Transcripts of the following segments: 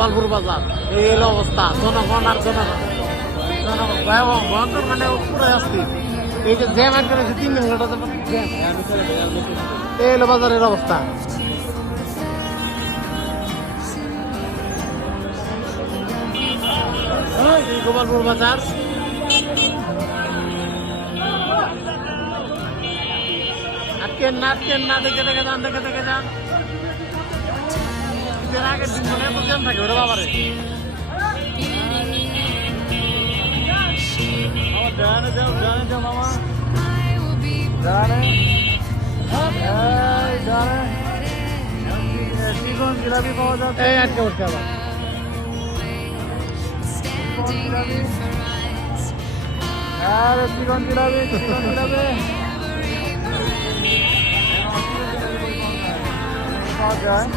গোপালপুর বাজার এই হলো অবস্থা, জনগণ আর জনগণ ভয়ঙ্কর মানে পুরো অস্থির। এই যে জ্যাম আট করেছে 3 ঘন্টা এই হলো বাজারের অবস্থা। গোপালপুর বাজার আটকেন না দেখে যান। এর আগের দিন মনে হয় জ্যাম থাকে ওরা বাবারে। যাও মামা জিলাপি পাওয়া যাচ্ছে। এই আটকে উঠতে আবার চিকন জিলাপি পাওয়া যায়।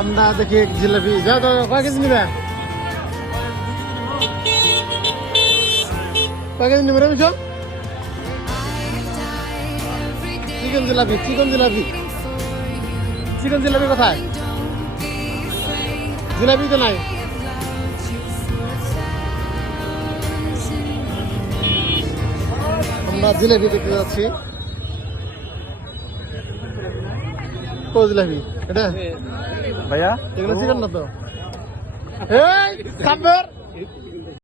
আমরা দেখি জিলাপি যাও তো কয় কেজি নিবে, কয় কেজি নিবে রে বিশাল? চিকেন জিলাপি কোথায়? জিলাপি তো নাই। আমরা জিলাপি দেখতে যাচ্ছি। কো জিলাপি এটা ভাইয়া এগুলো চিকেন না তো? এই সাব্বির